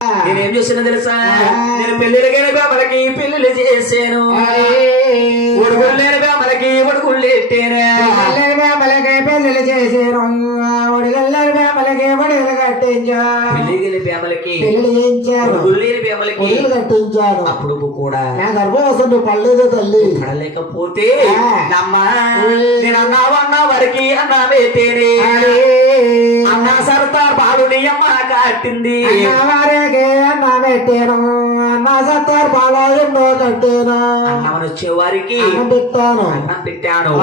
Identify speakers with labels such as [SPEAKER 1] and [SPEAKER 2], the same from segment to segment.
[SPEAKER 1] నేనేం చేసినా తెలుసా? నేను పెళ్ళిళ్ళు లేని బాబలకి పెళ్ళిళ్ళు చేసాను ఉడుగులు లేని బాబలకి ఉడుగులు ఎట్టేనే
[SPEAKER 2] వేమలకి పెళ్ళిళ్ళు చేసారు ఒడిగల్లల వేమలకి ఒడిగలు కట్టించా.
[SPEAKER 1] పెళ్ళి లేని బాబలకి
[SPEAKER 2] పెళ్ళి చేయించారు కట్టించారు.
[SPEAKER 1] అప్పుడు కూడా
[SPEAKER 2] నా గర్భవాసం పడలేదు తల్లి.
[SPEAKER 1] పడలేకపోతే నమ్మ నేను అన్నావన్న వరకు అన్నా పెట్టేనే అన్న సరదా బాలుని అమ్మ కట్టింది.
[SPEAKER 2] వారికి అన్న పెట్టాను. అన్న సత్తారు పాలో కట్టాను.
[SPEAKER 1] అన్నవని వచ్చే వారికి
[SPEAKER 2] అన్నం పెట్టాను.
[SPEAKER 1] అన్నం పెట్టాను.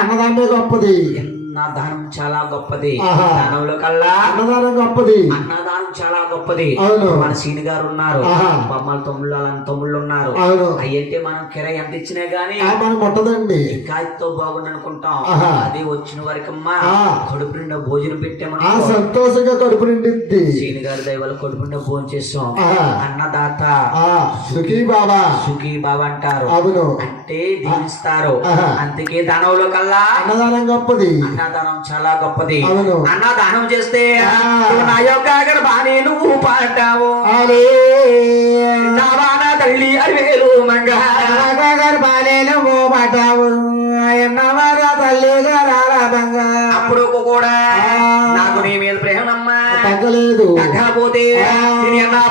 [SPEAKER 2] అన్నదాన్ని గొప్పది.
[SPEAKER 1] నా దానం చాలా గొప్పది. దానంలో కల్లా
[SPEAKER 2] అన్నదానం గొప్పది.
[SPEAKER 1] అన్నదానం చాలా గొప్పది. మన సీని గారు ఉన్నారు. బొమ్మల తమ్ముళ్ళు అలాంటి తమ్ముళ్ళు ఉన్నారు. అయ్యంటే మనం కిరాయి ఎంత ఇచ్చినా గానీ
[SPEAKER 2] ముట్టదండి
[SPEAKER 1] కాయతో బాగుండి అనుకుంటాం. అది వచ్చిన వరకమ్మా. కడుపు నిండా భోజనం
[SPEAKER 2] ఆ
[SPEAKER 1] పెట్టామనుకో
[SPEAKER 2] సంతోషంగా కడుపు నిండిద్ది.
[SPEAKER 1] సీని గారి దయవల్ల కడుపు నిండా భోజనం చేస్తాం. అన్నదాత
[SPEAKER 2] సుఖీ బాబా.
[SPEAKER 1] సుఖీ బాబా అంటారు.
[SPEAKER 2] అవును.
[SPEAKER 1] అంటే దీవిస్తారు. అందుకే దానంలో కల్లా
[SPEAKER 2] అన్నదానం గొప్పది.
[SPEAKER 1] అన్నదానం చాలా గొప్పది. అన్నదానం చేస్తే. నువ్వు నా యొక్క గర్భాన్ని నువ్వు వాన తల్లి అవేలు మంగ.
[SPEAKER 2] గర్భాలేలు పట్టావు ఎన్నవార తల్లి
[SPEAKER 1] అప్పుడు కూడా. నాకు నీ మీద ప్రేమనమ్మా.
[SPEAKER 2] తగ్గలేదు.
[SPEAKER 1] తగ్గకపోతే నా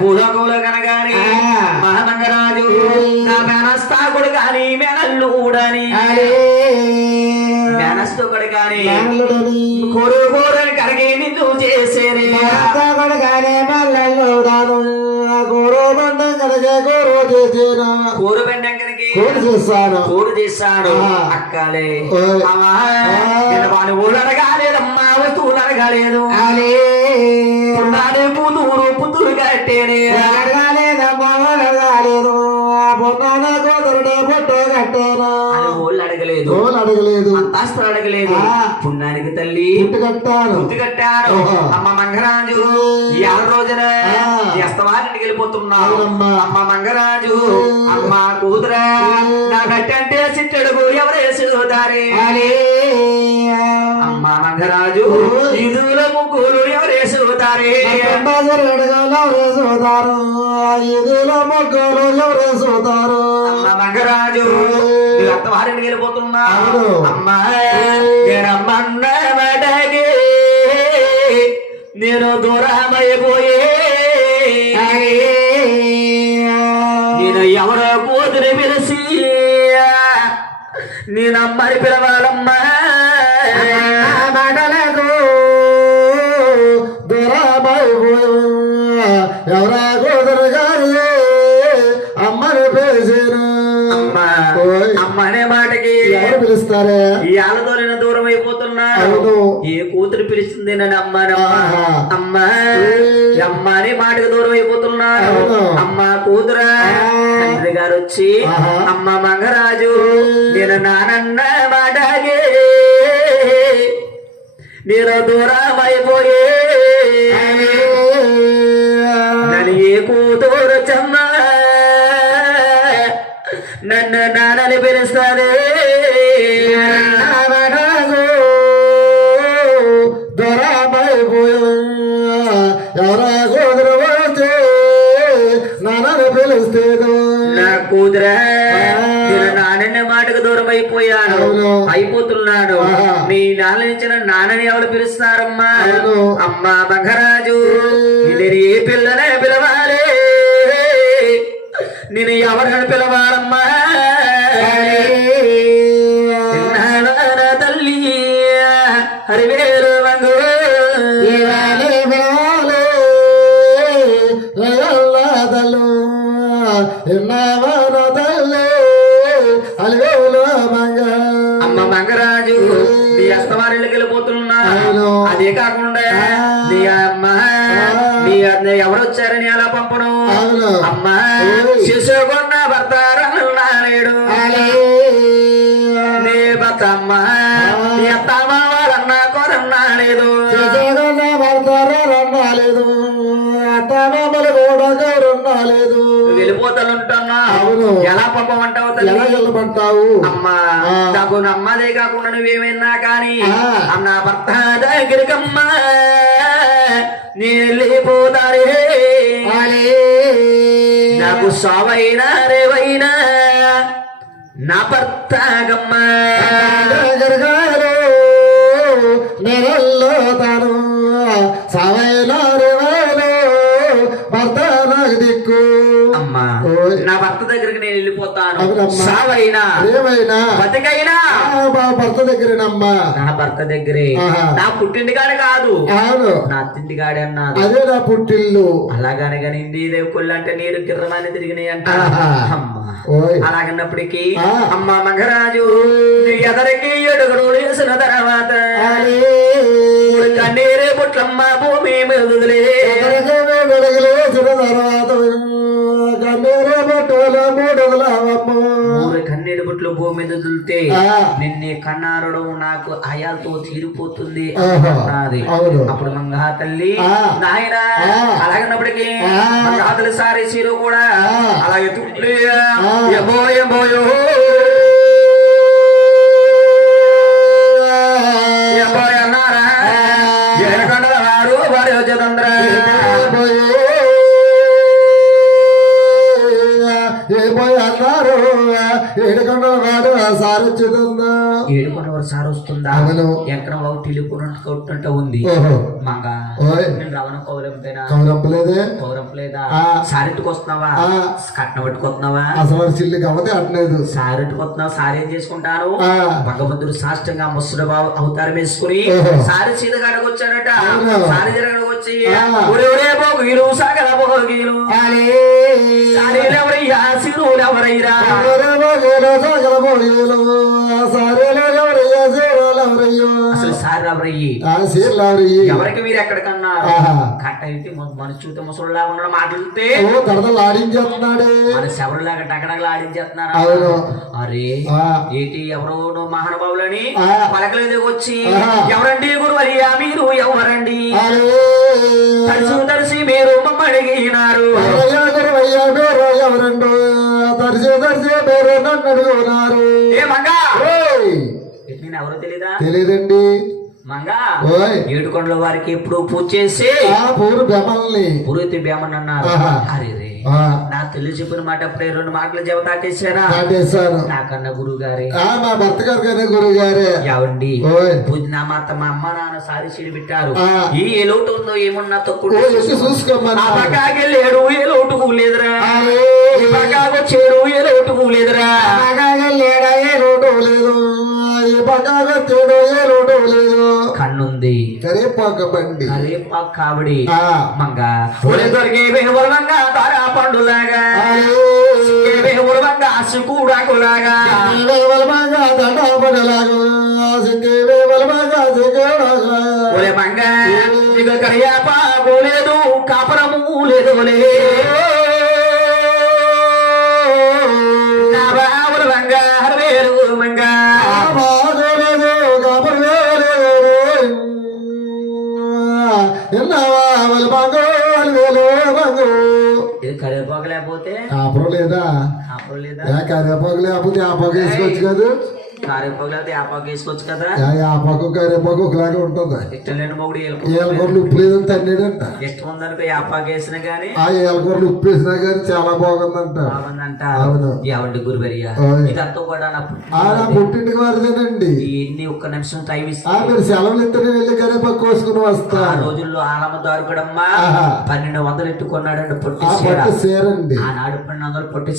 [SPEAKER 1] భూలోకంలో కనగాని
[SPEAKER 2] ఆ.
[SPEAKER 1] మహామంగరాజు నా మేనస్తాకుడు కాని మేనల్లుడని. మేనస్తుకుడు కాని కోరు కోరని కరిగి నిన్ను చేసేనే.
[SPEAKER 2] కొడగానే మల్లెల్లుడాను కూరు బండ కడిగే కూరు చేసేను.
[SPEAKER 1] కోరు బెండంకనికి
[SPEAKER 2] కూరు చేస్తాను.
[SPEAKER 1] కోరు. అక్కలే. అమ్మా. నేను ఊరు అనగాలేదమ్మా వస్తువులు అనగాలేదు
[SPEAKER 2] అలే
[SPEAKER 1] కట్టేనే
[SPEAKER 2] అడగాలేదు పొన్నాన కూతురుడే పొట్టు కట్టాను.
[SPEAKER 1] అని ఊళ్ళు అడగలేదు.
[SPEAKER 2] గోలు అడగలేదు.
[SPEAKER 1] అంతాస్తులు అడగలేదు. పుణ్యానికి తల్లి.
[SPEAKER 2] పుట్టు
[SPEAKER 1] కట్టారు
[SPEAKER 2] ఓహో.
[SPEAKER 1] అమ్మ మంగరాజు ఆరు రోజున
[SPEAKER 2] ఆ.
[SPEAKER 1] ఎస్తవారింటికి వెళ్ళిపోతున్నావు. అమ్మ మంగరాజు అమ్మ కూతురా నా గట్టంటే చిట్టడుగు ఎవరేసుదారే
[SPEAKER 2] అలే
[SPEAKER 1] అమ్మ మంగరాజు ఇదుల ముగ్గురు ఎవరేసుతారే
[SPEAKER 2] ఎవరే సోదారు ఇదిలో మొగ్గలు ఎవరే సోదారు
[SPEAKER 1] అమ్మ మంగరాజు నీ అత్తవారింటికి వెళ్ళిపోతున్నావు
[SPEAKER 2] అవును.
[SPEAKER 1] అమ్మ నేను దూరమైపోయే నేను ఎవరో కూతురు పిలిచి. నేను అమ్మని పిలవాలమ్మా.
[SPEAKER 2] పిలుస్తారే
[SPEAKER 1] ఇయాలతో నేను దూరం అయిపోతున్నాను
[SPEAKER 2] అవును.
[SPEAKER 1] ఏ కూతురు పిలిచింది నన్ను. అమ్మా
[SPEAKER 2] ఏయ్.
[SPEAKER 1] అమ్మ అనే మాటకు దూరం అయిపోతున్నాను
[SPEAKER 2] అవును.
[SPEAKER 1] అమ్మ కూతురా. తండ్రి గారు వచ్చి. అమ్మ మంగరాజు నేను నానన్న మాటకి నేను దూరం అయిపోయే నన్ను ఏ కూతురు చమ్మ నన్ను నాన్నని పిలుస్తానే మీ నాన్న ఇచ్చిన నాన్నని ఎవరు పిలుస్తారమ్మా. అమ్మా బంగరాజు నేను ఏ పిల్లనే పిలవాలి? నేను ఎవరిని పిలవాలమ్మా? పంపను. అమ్మా
[SPEAKER 2] ఓయ్.
[SPEAKER 1] శిశుకున్న భర్త రాలేడు
[SPEAKER 2] అవును.
[SPEAKER 1] ఎలా పంపమంటావు
[SPEAKER 2] ఎలా
[SPEAKER 1] తల్లి
[SPEAKER 2] వెళ్ళమంటావు
[SPEAKER 1] అమ్మా. నాకు నమ్మదే కాకుండా నువ్వేమైనా కానీ. అన్న భర్త దగ్గరికమ్మా
[SPEAKER 2] అలే.
[SPEAKER 1] నాకు సావైనా రేవైనా నా భర్తగమ్మా
[SPEAKER 2] గరగారు నెలల్లో తాను సావైనా. ఏమైనా.
[SPEAKER 1] బతికైనా.
[SPEAKER 2] భర్త దగ్గరేనమ్మా.
[SPEAKER 1] నా భర్త దగ్గరే. నా పుట్టింటికాడ కాదు. నా అత్తింటికాడే అన్నారు
[SPEAKER 2] అదే నా పుట్టిల్లు.
[SPEAKER 1] అలాగనే కానీ ఇండి కొల్లు అంటే నీరు కిర్రమని తిరిగినాయి అంట అలాగన్నప్పటికీ. అమ్మ మంగరాజు ఎదరికి ఏడుగురు వేసిన తర్వాత. కన్నీరే పుట్లమ్మ భూమి మీద వదిలే.
[SPEAKER 2] ఎదరగా వెలుగులేసిన తర్వాత
[SPEAKER 1] బుట్లు భూమి మీద వదిలితే
[SPEAKER 2] ఆ.
[SPEAKER 1] నిన్నే కన్నారడం నాకు ఆయాలతో తీరిపోతుంది. అన్నది. అప్పుడు మంగా తల్లి. నాయన. అలాగన్నప్పటికీ. మంగా తల్లి సారి చీరు కూడా. అలాగే తుప్పి. ఎబో ఎబోయో అన్నారా ఏడుకొండల వారు వారి వచ్చేదండ్రా
[SPEAKER 2] ఏడుకొండ వాడు సారొచ్చుతుందా
[SPEAKER 1] ఏడుకొండ వారు సారి వస్తుందా
[SPEAKER 2] అవును.
[SPEAKER 1] ఎక్కడ బాబు కొట్టుంట ఉంది మంగా. నేను రవణ కౌరంపలేదా
[SPEAKER 2] ఆ.
[SPEAKER 1] సారెట్టుకు వస్తున్నావా
[SPEAKER 2] ఆ.
[SPEAKER 1] కట్నం పెట్టుకొస్తున్నావా?
[SPEAKER 2] అసలు చిల్లి కవతే అట్లేదు
[SPEAKER 1] సారి ఏం చేసుకుంటాను
[SPEAKER 2] ఆ.
[SPEAKER 1] భగవంతుడు సాష్టంగా ముసలి బాబు అవతారం వేసుకుని. సారి సీత కాడకు వచ్చాడట. సారి జరగడానికి వచ్చి. ఒరే ఒరే పోగీలు సాగల పోగీలు సారీలు ఎవరయ్యా సిరులు ఎవరయ్యా అసలు సారి ఎవరయ్యి ఎవరికి మీరు ఎక్కడికన్నారు అయితే మన చూత ముసలిలా ఉండడం మాట్లాడితే
[SPEAKER 2] ఆడించేస్తున్నాడే.
[SPEAKER 1] మన శవరులాగా టకటకలు ఆడించేస్తున్నారు. అరే. ఏంటి ఎవరో మహానుభావులని. పలకలేదు వచ్చి. ఎవరండి మీరు ఎవరండి? మీరు మమ్మల్ని అడిగినారు
[SPEAKER 2] అయ్యా మీరు ఎవరండు? తరిచే తరిచే మీరు నన్ను ఓయ్
[SPEAKER 1] నేను ఎవరో తెలీదా?
[SPEAKER 2] తెలీదండి.
[SPEAKER 1] మంగా? ఏడుకొండల వారికి ఎప్పుడు పూజ చేసి
[SPEAKER 2] పూరు బెమల్ని
[SPEAKER 1] పురోహిత బ్యామన్ అన్నారు. అరే రే. నా తెల్లి చెప్పిన మాట అప్పుడే రెండు మాటలు జవతాకేశారా
[SPEAKER 2] దాటేశాను
[SPEAKER 1] నాకన్నా గురువు గారే
[SPEAKER 2] మా భర్త గారు గురువు గారే
[SPEAKER 1] పూజ నా మాత మా అమ్మ నాన్న సారి సీడి పెట్టారు. ఈ ఏ లోటు ఉందో ఏమన్నా తక్కువ
[SPEAKER 2] ఎక్కి చూసుకోమన్నా.
[SPEAKER 1] ఆ పక్కాకి లేడు ఏ లోటు లేదురా.
[SPEAKER 2] అరే
[SPEAKER 1] ఈ పక్కాకు చేడు ఏ లోటు లేదురా.
[SPEAKER 2] పక్కగా లేడా ఏ రోడ్డు లేదు. ఈ పక్కగా చెడు ఏ రోడ్డు లేదు
[SPEAKER 1] కన్నుంది
[SPEAKER 2] కరేపాక బండి
[SPEAKER 1] అరే కావడి మంగ. ఒరే దొరికి వేవరంగా తారా పండులాగా వేవరంగా సుకూడాకులాగా.
[SPEAKER 2] వేవలమాగా దండపడలాగా సిక్కి వేవలమాగా సిక్కేలాగా
[SPEAKER 1] ఒరే మంగ. నీకు కరియాపాకు లేదు కాపరము లేదు లే నా బావులు మంగ వేరు మంగ. కరివేపాకు లేకపోతే
[SPEAKER 2] కాపురం లేదా
[SPEAKER 1] కాపురం లేదా
[SPEAKER 2] ఏ కరివేపాకు లేకపోతే ఆ పక్క వేసుకోవచ్చు కదా?
[SPEAKER 1] వేసుకోవచ్చు కదా?
[SPEAKER 2] ఒకలాగా ఉంటుంది.
[SPEAKER 1] ఇష్టం లేని మొగుడు
[SPEAKER 2] ఏలకూరలు ఉప్పు లేదని తన్నాడంట.
[SPEAKER 1] ఇష్టం ఉందనుకో ఆపాకు వేసినా గానీ?
[SPEAKER 2] ఆ ఏలకూరలు ఉప్పు వేసినా చాలా బాగుందంట.
[SPEAKER 1] బాగుందంట.
[SPEAKER 2] అవును.
[SPEAKER 1] ఎవరి గురువరియా.
[SPEAKER 2] ఓయ్.
[SPEAKER 1] ఇదంతా కూడా నా
[SPEAKER 2] ఆ నా పుట్టింటికి వారిదేనండి
[SPEAKER 1] ఎన్ని ఒక్క నిమిషం టైం
[SPEAKER 2] ఆ
[SPEAKER 1] ఇస్తే
[SPEAKER 2] మీరు సెలవులు ఇద్దరు వెళ్ళి కరివేపాకు కోసుకుని
[SPEAKER 1] ఆ
[SPEAKER 2] వస్తారు
[SPEAKER 1] రోజుల్లో ఆలమ దారుకుడమ్మా.
[SPEAKER 2] ఆహా.
[SPEAKER 1] పన్నెండు వందలు ఎట్టుకున్నాడండి పొట్టి
[SPEAKER 2] ఆ
[SPEAKER 1] చీర.
[SPEAKER 2] పట్టు సేరండి
[SPEAKER 1] ఆనాడు పన్నెండు వందలు పొట్టి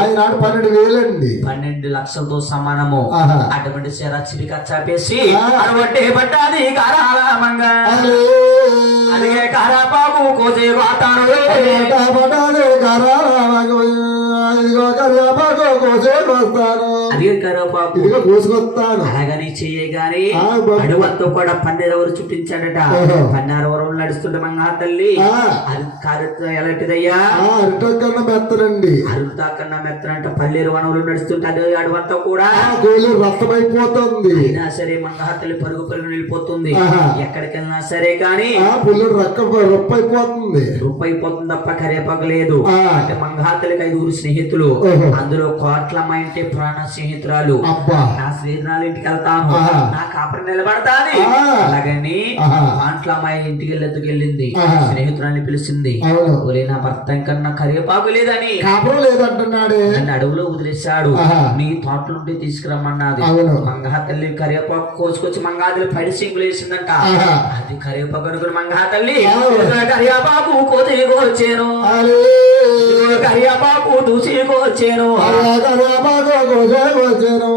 [SPEAKER 2] ఆయనాడు పన్నెండు వేలండి.
[SPEAKER 1] పన్నెండు లక్షలతో సమానము. అటువంటి చీర చిరిక చాపేసి
[SPEAKER 2] ఆ.
[SPEAKER 1] అటువంటి పట్టాది కారాలమంగా అదే కారాపాకు కోసే
[SPEAKER 2] కరారాకు, ఇదిగో కరివేపాకు కోసేకొస్తాను
[SPEAKER 1] అదే కరివేపాకు
[SPEAKER 2] ఇదిగో కోసుకొస్తాను.
[SPEAKER 1] అలాగని చెయ్యగానే
[SPEAKER 2] ఆ, బాబు.
[SPEAKER 1] అడువంతో కూడా పన్నెరవరు చుట్టించాడట. పన్నెరవరం నడుస్తుంటే మంగా తల్లి.
[SPEAKER 2] ఆ.
[SPEAKER 1] అది కారు ఎలాంటిదయ్యా?
[SPEAKER 2] ఆ అరిటం కన్నా మెత్తనండి
[SPEAKER 1] అరుతా కన్నా మెత్తనంట పల్లేరు వనవులు నడుస్తుంటే అదే అడవంతా కూడా.
[SPEAKER 2] రక్తమైపోతుంది.
[SPEAKER 1] అయినా సరే మంగహత్తలి పరుగు పరుగు వెళ్ళిపోతుంది
[SPEAKER 2] ఆహా.
[SPEAKER 1] ఎక్కడికి వెళ్ళినా సరే కానీ
[SPEAKER 2] ఆ పుల్లడు రక్క రొప్పైపోతుంది.
[SPEAKER 1] రూపాయి అయిపోతుంది తప్ప కరేపాకు లేదు.
[SPEAKER 2] ఆ.
[SPEAKER 1] అంటే మంగహాతలికి ఐదుగురు స్నేహితులు
[SPEAKER 2] ఓహో.
[SPEAKER 1] అందులో కోట్లమ్మ అంటే ప్రాణ స్నేహితురాలు నా స్నేహితురాలు ఇంటికి వెళ్తాను. నా కాపురం నిలబడతాది
[SPEAKER 2] ఆ.
[SPEAKER 1] అలాగని. ఆంట్ల అమ్మాయి ఇంటికి వెళ్ళేందుకు వెళ్ళింది. స్నేహితురాన్ని పిలిచింది ఒరే నా భర్త కన్నా కరివేపాకు లేదని
[SPEAKER 2] కాపురం లేదంటున్నాడే
[SPEAKER 1] నన్ను అడవిలో వదిలేశాడు. నీ తోటలుంటే తీసుకురమ్మన్నది
[SPEAKER 2] అవును.
[SPEAKER 1] మంగహ తల్లి కరివేపాకు కోసుకొచ్చి మంగాదిలు పడి సింగులు వేసిందంట. అది కరివేపాకు మంగహ తల్లి.
[SPEAKER 2] అవును.
[SPEAKER 1] కరివేపాకు కోసి కోర్చేను
[SPEAKER 2] అరే
[SPEAKER 1] కరివేపాకు దూసి కోర్చేను
[SPEAKER 2] అయ్యా కరివేపాకు కోసేకొచ్చాను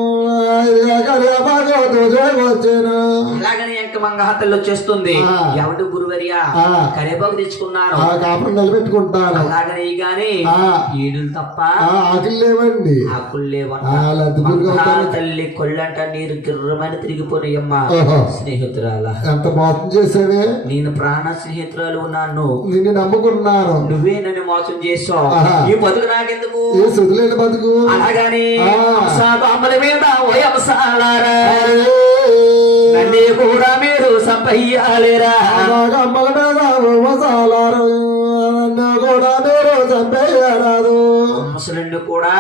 [SPEAKER 2] అయ్యా కరివేపాకు దోసేకొచ్చాను
[SPEAKER 1] అలాగని మంగహ తల్లి వచ్చేస్తుంది. ఎవడు గురువర్యా?
[SPEAKER 2] ఆ.
[SPEAKER 1] కరివేపాకు తెచ్చుకున్నారు.
[SPEAKER 2] కాపురం నిలబెట్టుకుంటాను
[SPEAKER 1] అలాగని గాని. ఈడులు తప్ప
[SPEAKER 2] ఆకులు లేవండి.
[SPEAKER 1] ఆకులు
[SPEAKER 2] ఉంటారు.
[SPEAKER 1] తల్లి కొళ్ళంట నీరు గిర్రమని తిరిగిపోయినయ్యమ్మ స్నేహితురాల.
[SPEAKER 2] ఎంత మోసం చేసావే
[SPEAKER 1] నేను ప్రాణ స్నేహితురాలు ఉన్నాను.
[SPEAKER 2] నిన్ను నమ్ముకున్నాను
[SPEAKER 1] నువ్వే నన్ను మోసం చేసావు. ఈ బతుకు నాకెందుకు?
[SPEAKER 2] ఏ సుదులేని బతుకు?
[SPEAKER 1] అలాగని మీద ఓ అంశాలారా. నన్ను కూడా మీరు సంపయ్యాలేరా?
[SPEAKER 2] మీద కూడా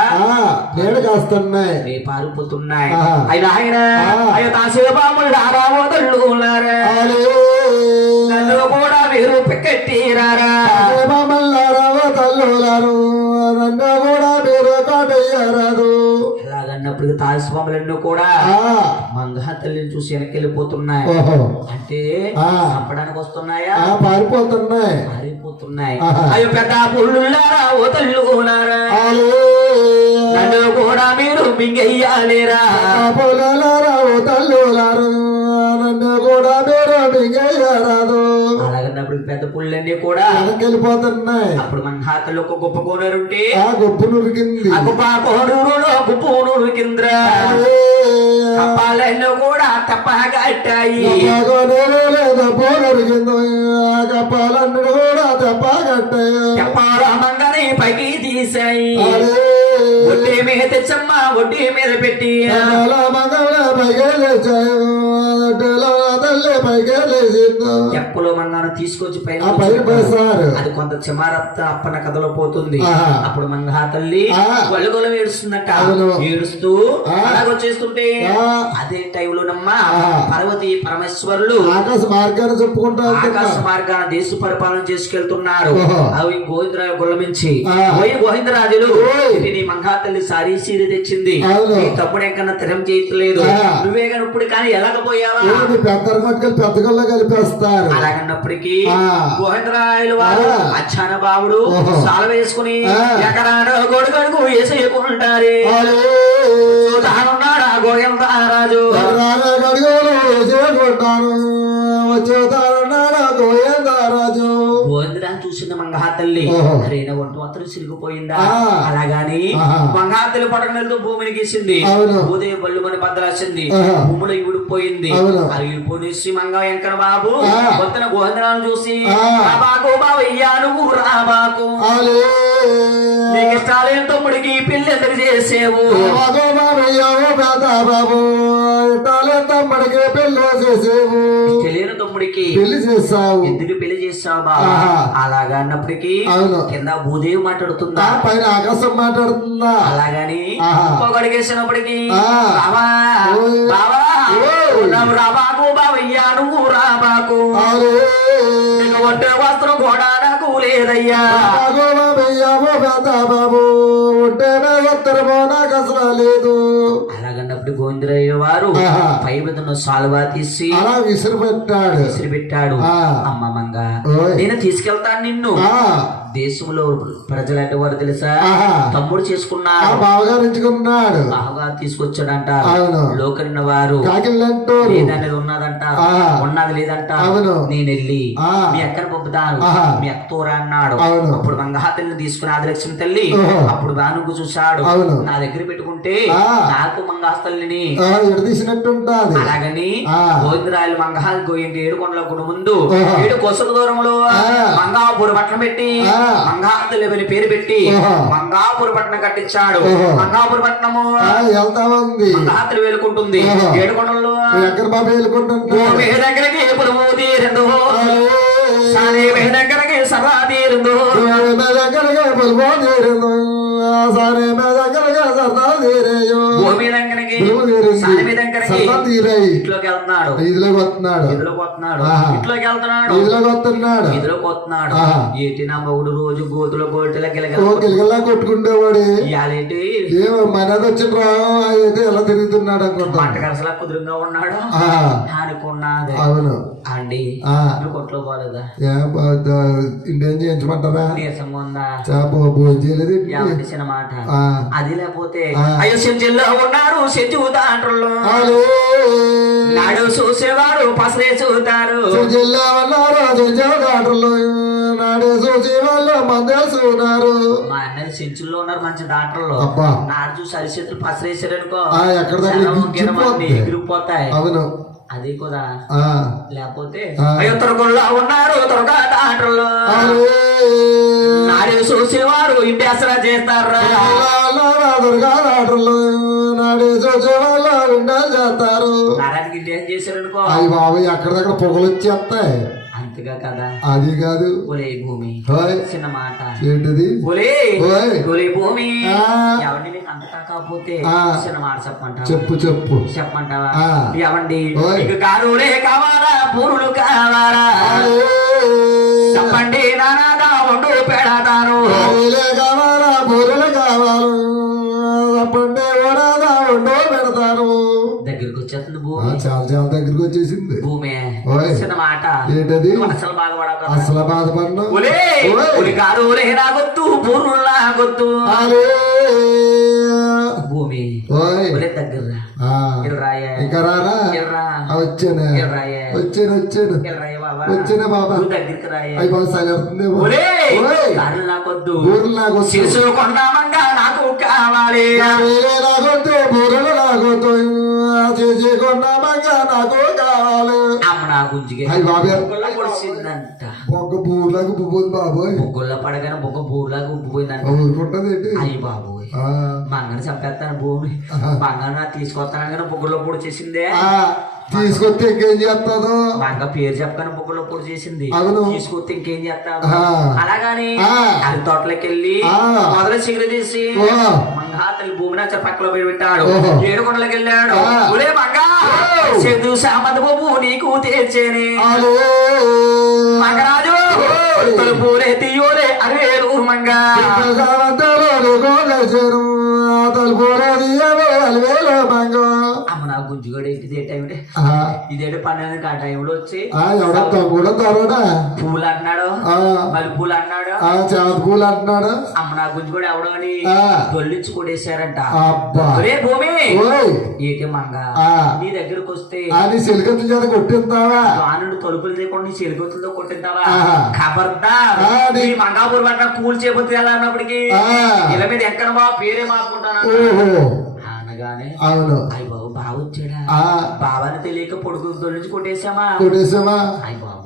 [SPEAKER 2] మీరు
[SPEAKER 1] కూడా
[SPEAKER 2] కాస్తున్నాయి.
[SPEAKER 1] నీ పారిపోతున్నాయి. ఆయన ఆయన
[SPEAKER 2] ఆ.
[SPEAKER 1] అయ్యో తాసేపాములు ఆరామోదళ్ళు ఉన్నారా. నన్ను కూడా మీరు పెక్కట్టిరారా?
[SPEAKER 2] తల్లులారు నన్ను కూడా మీరు కాటయ్యరాదు
[SPEAKER 1] అలాగన్నప్పుడు తాసిపాములన్నీ కూడా
[SPEAKER 2] ఆ,
[SPEAKER 1] మంగహ తల్లిని చూసి వెనక్కి వెళ్ళిపోతున్నాయి అంటే. చంపడానికి వస్తున్నాయా?
[SPEAKER 2] పారిపోతున్నాయి.
[SPEAKER 1] మారిపోతున్నాయి
[SPEAKER 2] ఆహా.
[SPEAKER 1] అయ్యో పెద్ద పుల్లులారా ఓ. నన్ను కూడా మీరు మింగయ్యాలేరా
[SPEAKER 2] పొలాలారావు తల్లులారు
[SPEAKER 1] పెద్ద పుల్లన్నీ కూడా
[SPEAKER 2] వెనకెళ్ళిపోతున్నాయి.
[SPEAKER 1] అప్పుడు మన హాతలో ఒక గొప్ప కోనరుంటే
[SPEAKER 2] ఆ గొప్ప నురికింది
[SPEAKER 1] ఆ గొప్ప కోనూరులో గొప్ప ఊరు కింద కప్పాలన్నీ కూడా తప్పగట్టాయి
[SPEAKER 2] కప్పాలన్నీ కూడా తెప్ప కట్టాయి
[SPEAKER 1] చెప్పాలమంగానే పైకి తీసాయి మీద తెచ్చమ్మ వడ్డీ మీద పెట్టి మంగాను తీసుకొచ్చి పైన అది కొంత చిమారప్త అప్పన కథలో పోతుంది. అప్పుడు మంగహ తల్లి
[SPEAKER 2] ఆ.
[SPEAKER 1] గొల్లగొల్ల ఏడుస్తుందట. ఏడుస్తూ. అలాగొచ్చేస్తుంటే. అదే టైంలోనమ్మా. పార్వతి పరమేశ్వరులు
[SPEAKER 2] ఆకాశ మార్గాన్ని చెప్పుకుంటా
[SPEAKER 1] ఆకాశ మార్గాన దేశ పరిపాలన చేసుకెళ్తున్నారు. అవి గోవిందరాజు గుల్లమించి గోవిందరాజులు నీ మంగా తల్లి సారీ సీరి తెచ్చింది. నీ తప్పుడు ఎంకన్నా తిరం చేయట్లేదు. నువ్వే కానీ ఇప్పుడు కానీ ఎలాగపోయావా
[SPEAKER 2] ఏంటి పెద్ద మట్టుకెళ్ళి పెద్ద గొల్ల కలిపేస్తారు
[SPEAKER 1] అలాగన్నప్పటికీ. గోవిందరాయలు వారు. అచ్చాన బాబుడు. సాల వేసుకుని
[SPEAKER 2] ఆ.
[SPEAKER 1] ఎకరాన గొడుగడుగు వేసేయకుంటారే. తానున్నాడు ఆ గోవిందరాజు
[SPEAKER 2] రారా ఓహో.
[SPEAKER 1] అరేనా ఒంటి మాత్రం సిరిగిపోయిందా
[SPEAKER 2] ఆ.
[SPEAKER 1] అలాగాని తల్లి పడకనెళ్తూ భూమిని గీసింది. భూదేవి బల్లు మన బద్దరాసింది
[SPEAKER 2] ఆహా.
[SPEAKER 1] భూములో ఇవిడిపోయింది
[SPEAKER 2] అవును.
[SPEAKER 1] అది ఇవిడిపోనిసి మంగ వెంకట బాబు. కొత్తన గోవిందరాజు చూసి. రాబాకు బావయ్యా నువ్వు రాబాకు. నీకు ఇష్టాలేని తమ్ముడికి పెళ్ళి ఎందుకు చేసేవు?
[SPEAKER 2] బాబు ఇట్టాలే తమ్ముడికి పెళ్ళి చేసేవు.
[SPEAKER 1] తెలియని తమ్ముడికి
[SPEAKER 2] పెళ్ళి చేస్తావు
[SPEAKER 1] ఎందుకు పెళ్ళి
[SPEAKER 2] ఆహా.
[SPEAKER 1] అలాగా అన్నప్పటికీ కింద భూదేవి మాట్లాడుతుందా?
[SPEAKER 2] పైన ఆకాశం మాట్లాడుతుందా?
[SPEAKER 1] అలాగని. బావా
[SPEAKER 2] ఓయ్.
[SPEAKER 1] నువ్వు రాబాకు బావయ్యా నువ్వు రాబాకు ఒంటే వస్త్రం కూడా నాకు లేదయ్యా
[SPEAKER 2] బాబు ఉంటేనే ఉత్తరమో నాకు అసలు లేదు
[SPEAKER 1] అలాగన్నప్పుడు గోవిందరయ్య వారు. పై మీద సాల్వా తీసి
[SPEAKER 2] అలా విసిరి పెట్టాడు
[SPEAKER 1] విసిరి పెట్టాడు
[SPEAKER 2] ఆ.
[SPEAKER 1] అమ్మ మంగ. నేను తీసుకెళ్తాను నిన్ను దేశంలో ప్రజలంటే వారు తెలుసా. తమ్ముడు
[SPEAKER 2] ఆ
[SPEAKER 1] చేసుకున్నారు
[SPEAKER 2] బావగారు ఎంచుకున్నాడు
[SPEAKER 1] బాగా తీసుకొచ్చాడంట. లోకరిన వారు లేదనేది ఉన్నదంట. ఉన్నది లేదంట. నేను వెళ్ళి. మీ అక్కని పంపుతాను. మీ అక్క తోరా అన్నాడు. అప్పుడు మంగహాతల్ని తీసుకుని ఆదిలక్ష్మి తల్లి. అప్పుడు బానుగు చూశాడు. నా దగ్గర పెట్టుకుంటే. నాకు మంగహాస్తల్ని అలాగని. గోవిందరాయలు మంగహాలు గోయింటి ఏడు కొండల గుడి ముందు. ఏడు కొసల దూరంలో. మంగాపుర పట్నం పెట్టి అని పేరు పెట్టి. మంగాపుర పట్నం కట్టించాడు. మంగాపుర
[SPEAKER 2] ఆ, వెళ్తా ఉంది.
[SPEAKER 1] వేలుకుంటుంది.
[SPEAKER 2] ఓహో.
[SPEAKER 1] ఏడు కొండల్లో
[SPEAKER 2] ఎక్కడ బాబు
[SPEAKER 1] భూమి దగ్గరకి దగ్గరకి సరా తీరిందు.
[SPEAKER 2] దగ్గరగా పొలుమో తీరింది సరే మీ దగ్గరగా సరదా తీరేయో
[SPEAKER 1] భూమి దగ్గరకి
[SPEAKER 2] పొలుము తీరింది
[SPEAKER 1] సాని మీ దగ్గరకి
[SPEAKER 2] సరదా తీరాయి.
[SPEAKER 1] ఇంట్లోకి వెళ్తున్నాడు.
[SPEAKER 2] ఇదిలోకి వస్తున్నాడు.
[SPEAKER 1] ఇదిలోకి వస్తున్నాడు.
[SPEAKER 2] ఆహా.
[SPEAKER 1] ఇంట్లోకి వెళ్తున్నాడు.
[SPEAKER 2] ఇదిలోకి వస్తున్నాడు.
[SPEAKER 1] ఇదిలోకి వస్తున్నాడు.
[SPEAKER 2] ఆహా.
[SPEAKER 1] ఏటి నా మగుడు రోజు గోతులో గోటిల
[SPEAKER 2] ఓ
[SPEAKER 1] గిలగల
[SPEAKER 2] కొట్టుకుండేవాడు
[SPEAKER 1] ఇయాలేంటి
[SPEAKER 2] ఏమో మనది వచ్చిన రావు అయితే ఎలా తిరుగుతున్నాడు అనుకుంటా.
[SPEAKER 1] కుదురుగా ఉన్నాడు? అనుకున్నది.
[SPEAKER 2] అవును.
[SPEAKER 1] అండి కొట్లో
[SPEAKER 2] ఏ చేయించమంటారా?
[SPEAKER 1] నీరసంగా ఉందా?
[SPEAKER 2] చేయలేదు?
[SPEAKER 1] ఎవరి చిన్న మాట
[SPEAKER 2] ఆ.
[SPEAKER 1] అది లేకపోతే. అయ్యో సెంచుల్లో ఉన్నారు సెంచు దాంట్లో. నాడు చూసేవారు పసరే చూతారు.
[SPEAKER 2] జిల్లా ఉన్నారు జిల్లాలు నాడే చూసి వాళ్ళు మందేస్తున్నారు
[SPEAKER 1] మా అన్నది సెంచుల్లో ఉన్నారు మంచి డాక్టర్లు నాడు చూసి అరిచేతులు పసరేసారనుకో. ఎగిరిపోతాయి
[SPEAKER 2] అవును.
[SPEAKER 1] అది కూడా. లేకపోతే. అయ్యో తొరగల్లో ఉన్నారు తొరగా డాక్టర్లు నాడు చూసేవారు ఇంటి అసలు చేస్తారా?
[SPEAKER 2] చేస్తారు.
[SPEAKER 1] ఏం చేశారనుకో?
[SPEAKER 2] అయ్యి బాబు ఎక్కడిదక్కడ పొగలు వచ్చేస్తాయి.
[SPEAKER 1] అంతగా కదా?
[SPEAKER 2] అది కాదు.
[SPEAKER 1] భూమి చిన్న మాట.
[SPEAKER 2] ఏంటిది?
[SPEAKER 1] భూమి. ఎవరిని అంత కాకపోతే. చిన్న మాట చెప్పంటావా
[SPEAKER 2] చెప్పు చెప్పు.
[SPEAKER 1] చెప్పంటావా
[SPEAKER 2] ఓయ్.
[SPEAKER 1] మీకు కారులే కావాలా? పూరులు కావాలా? చెప్పండి వండు
[SPEAKER 2] పూలే కావాలా పూలు కావాలి. అప్పుడే ఉండో పెడతారు.
[SPEAKER 1] దగ్గరికి వచ్చేస్తుంది భూమి.
[SPEAKER 2] చాలా చాలా దగ్గరికి వచ్చేసింది.
[SPEAKER 1] భూమి. చిన్న మాట.
[SPEAKER 2] ఏంటది?
[SPEAKER 1] అసలు బాధపడక.
[SPEAKER 2] అసలు బాధపడినా.
[SPEAKER 1] కారులే నాగొద్దు పూరులు నాగొద్దు
[SPEAKER 2] అరే.
[SPEAKER 1] భూమి. ఒలే దగ్గర
[SPEAKER 2] ఇంకా రారా? వచ్చాను. వచ్చాను వచ్చాను. వచ్చిన బాబా. అయ్యి బాబు ఓయ్.
[SPEAKER 1] కారులు నాకొద్దు
[SPEAKER 2] నాకు
[SPEAKER 1] కావాలి.
[SPEAKER 2] బూరలు నాకొద్దు చేసి కొన్నామగా నాకు కావాలి
[SPEAKER 1] అమ్మ నా గుంజిగే
[SPEAKER 2] అయ్యి బాబు.
[SPEAKER 1] బొగ్గల్లో పొడిచిందంట
[SPEAKER 2] ఒక బూర్లకు పువ్వుంది బాబోయ్.
[SPEAKER 1] బొగ్గల్లో పడగానే బొగ్గ బూరులాగా ఉబ్బిపోయిందంట
[SPEAKER 2] ఊరుకుంటది ఏంటి?
[SPEAKER 1] అయ్యి బాబోయ్.
[SPEAKER 2] ఆ,
[SPEAKER 1] మంగని చంపేస్తాను భూమి. మంగన తీసుకొస్తాను కానీ బొగ్గలో పొడి చేసిందే.
[SPEAKER 2] ఆ, తీసుకొస్తే ఇంకేం చేస్తాదో
[SPEAKER 1] మంగ పేరు చెప్పగానే బొగ్గలో పొడి చేసింది. తీసుకొస్తే ఇంకేం చేస్తావు?
[SPEAKER 2] ఆ.
[SPEAKER 1] అలాగని
[SPEAKER 2] ఆ.
[SPEAKER 1] అది తోటలోకి వెళ్ళి
[SPEAKER 2] ఆ.
[SPEAKER 1] మొదలు సిగరెట్ తీసి తల్లి భూమిని వచ్చి పక్కలో పెట్టి పెట్టాడు.
[SPEAKER 2] ఓహో.
[SPEAKER 1] ఏడు కొండలకు వెళ్ళాడు. ఒరే మంగా సామంత బాబు నీకు తెచ్చేనే
[SPEAKER 2] అరే.
[SPEAKER 1] మంగరాజు తలుపులే తీయోలే అరవేలు మంగా. గుంజుగడ ఇదే టైం
[SPEAKER 2] ఆ,
[SPEAKER 1] ఇదేంటి పన్నెండు ఆ టైంలో వచ్చి
[SPEAKER 2] ఎవడో తమ్ముడు
[SPEAKER 1] పూలు అన్నాడు మళ్ళీ పూలు అన్నాడు
[SPEAKER 2] చాంత పూలు అంటున్నాడు
[SPEAKER 1] అమ్మ నా గుంజుగడ ఎవడో అని. దొల్లించి కొడేశారంట ఒరే భూమి! ఏటి మంగ. నీ దగ్గరకు వస్తే
[SPEAKER 2] అని సిలికత్తుల చేత కొట్టిస్తావా?
[SPEAKER 1] వానుడు తలుపులు తీయకుండా నీ
[SPEAKER 2] ఆహా.
[SPEAKER 1] ఖబర్దార్
[SPEAKER 2] ఆ, నీ-
[SPEAKER 1] మంగాపూర్ పట్ల కూల్ చేయబోతుంది ఎలా అన్నప్పటికీ. ఇలా మీద ఎక్కడ బా పేరే మారుకుంటాను
[SPEAKER 2] ఓహో.
[SPEAKER 1] అనగానే
[SPEAKER 2] అవును.
[SPEAKER 1] అయ్య బాబు బావ వచ్చాడా?
[SPEAKER 2] ఆ.
[SPEAKER 1] బాబాని తెలియక పొడుగు దొరించి కొట్టేశామా?
[SPEAKER 2] కొట్టేసామా
[SPEAKER 1] అయ్య బాబు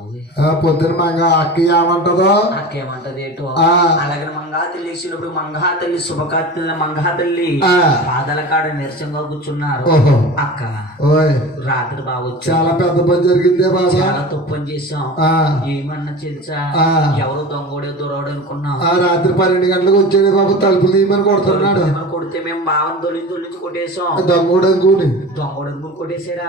[SPEAKER 2] పొద్దున మంగ అక్క ఏమంటదో?
[SPEAKER 1] నాకేమంటది ఏంటో?
[SPEAKER 2] ఆ.
[SPEAKER 1] అలాగే మంగా తల్లి ఇచ్చినప్పుడు మంగా తల్లి శుభకార్తెల మంగా తల్లి. పాదాల కాడ నిరసంగా కూర్చున్నారు. అక్క రాత్రి బాగా
[SPEAKER 2] చాలా పెద్ద పని జరిగిందే బాబా.
[SPEAKER 1] చాలా తప్పని చేసాం
[SPEAKER 2] ఆ.
[SPEAKER 1] ఏమన్నా తెలుసా. ఎవరు దొంగోడే దొరవడు అనుకున్నాం.
[SPEAKER 2] ఆ రాత్రి పన్నెండు గంటలకు వచ్చాడు బాబు తలుపులు తీయమని కొడుతున్నాడు.
[SPEAKER 1] కొడితే మేము బావని దొల్లి దొల్లించి కొట్టేసాం
[SPEAKER 2] దమ్ముడంగుని
[SPEAKER 1] దొంగడు కొట్టేసారా.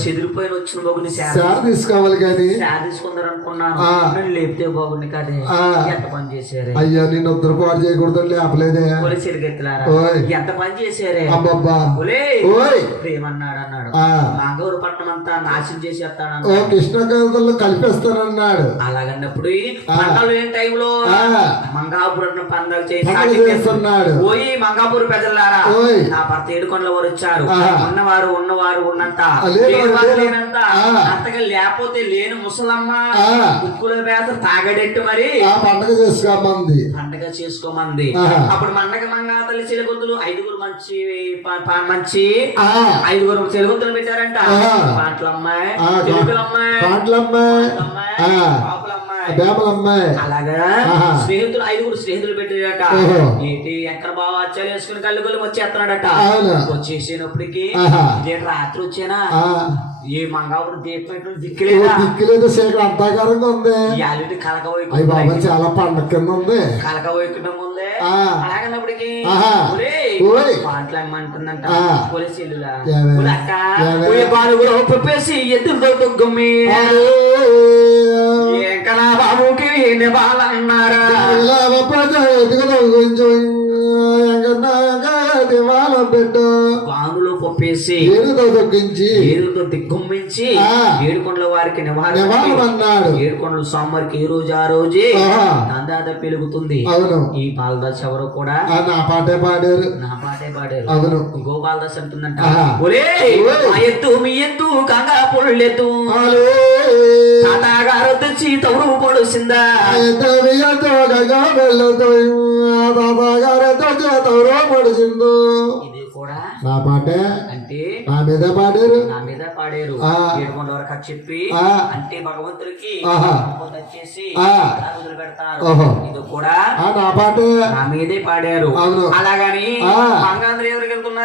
[SPEAKER 1] చెదిరిపోయిన వచ్చిన బాగుంది
[SPEAKER 2] సార్ తీసుకోవాలి కానీ.
[SPEAKER 1] తీసుకుందరు అనుకున్నాను. నన్ను లేపితే బాగుంది
[SPEAKER 2] ఆ.
[SPEAKER 1] ఎంత పని చేశారే?
[SPEAKER 2] అయ్యా నేను ఉద్దరు పాటు చేయకూడదు లేపలేదే.
[SPEAKER 1] ఒలే సిరిగెత్తులారా
[SPEAKER 2] ఓయ్.
[SPEAKER 1] ఎంత పని చేశారే?
[SPEAKER 2] అబ్బబ్బా.
[SPEAKER 1] ఒలే ప్రేమన్నాడు అన్నాడు. మంగళూరు పట్టణం అంతా నాశనం చేసేస్తాడు
[SPEAKER 2] కృష్ణ కవితల్లో కలిపేస్తానన్నాడు
[SPEAKER 1] అలాగన్నప్పుడు. పంటలు లేని టైంలో. మంగాపురం పందాలు చేసి
[SPEAKER 2] చేస్తున్నాడు.
[SPEAKER 1] పోయి మంగాపూర్ ప్రజలారా
[SPEAKER 2] ఓయ్.
[SPEAKER 1] నా భర్త ఏడుకొండల వారు వచ్చారు. ఉన్నవారు ఉన్నవారు ఉన్నంత. లేనంత. అంతగా లేకపోతే లేని ముసలమ్మ.
[SPEAKER 2] ఆ.
[SPEAKER 1] కుక్కుల పేద తాగడెట్టు మరి.
[SPEAKER 2] పండగ చేసుకోమంది.
[SPEAKER 1] పండగ చేసుకోమంది. అప్పుడు మండగ మంగా తల్లి చిలగొంతులు ఐదుగురు మంచి మంచి ఐదుగురు చిలగొంతులు పెట్టారంట. పాటలమ్మాయి తెలుగులమ్మాయి
[SPEAKER 2] పాటలమ్మాయి.
[SPEAKER 1] అమ్మాయి, అలాగా. స్నేహితులు ఐదుగురు స్నేహితులు పెట్టారట.
[SPEAKER 2] ఓహో.
[SPEAKER 1] ఏంటి? ఎక్కడ బాగా అచ్చాలు వేసుకుని కళ్ళు కళ్ళు వచ్చేస్తున్నాడట. వచ్చేసినప్పటికి రాత్రి వచ్చానా? ఏ మంగాపురం దీపం
[SPEAKER 2] ఓ
[SPEAKER 1] దిక్కులేదా
[SPEAKER 2] దిక్కులేదు శేఖర్ అంతాకారంగా ఉంది అయ్యి బాబా చాలా పండగ కింద ఉంది
[SPEAKER 1] ఉందే
[SPEAKER 2] ఆ.
[SPEAKER 1] అలాగన్నప్పటికి
[SPEAKER 2] ఆహా.
[SPEAKER 1] ఒరేయ్,
[SPEAKER 2] ఓయ్.
[SPEAKER 1] మాట్లాడమంటుందంట
[SPEAKER 2] ఆ.
[SPEAKER 1] పోలీసు ఇల్లులా
[SPEAKER 2] ఏమే?
[SPEAKER 1] ఒరే అక్క
[SPEAKER 2] ఏమే?
[SPEAKER 1] ఒరే బాలుగురు పప్పేసి ఎద్దులతో గమ్మి
[SPEAKER 2] అరే,
[SPEAKER 1] ఎంకనా బాబుకి నివాళన్నారా
[SPEAKER 2] ఇలా ప్రజ ఎదుగుదల కొంచెం ఎంకన్నాగా దివాళం పెట్టు
[SPEAKER 1] వానులో పప్పేసి
[SPEAKER 2] ఏడుతో దొక్కించి
[SPEAKER 1] ఏడుతో దిగ్గుమ్మించి. ఏడుకొండల వారికి నివారణ
[SPEAKER 2] అన్నాడు
[SPEAKER 1] ఏడుకొండల స్వామివారికి ఈ రోజు ఆ రోజే. నందాద పెరుగుతుంది ఈ బాలదాస్ ఎవరు కూడా
[SPEAKER 2] నా పాటే పాడారు.
[SPEAKER 1] నా పాటే పాడారు.
[SPEAKER 2] అవును.
[SPEAKER 1] ఇంకో బాలదాస్ అంటుందంట. ఎత్తు మీ ఎత్తు కంగా పొళ్ళెత్తు తాతాగారు తెచ్చి తౌరు పొడుసిందా? కూడా
[SPEAKER 2] నా పాటే
[SPEAKER 1] అంటే
[SPEAKER 2] నా మీద పాడారు
[SPEAKER 1] నా మీద పాడారు. ఏడుకొండ వరకు చెప్పి. అంటే భగవంతుడికి. వచ్చేసి. వదిలి పెడతారు. ఇది కూడా
[SPEAKER 2] నా పాటే
[SPEAKER 1] నా మీదే పాడారు. అలాగని. మంగాంధ్ర ఎవరికి వెళ్తున్నారు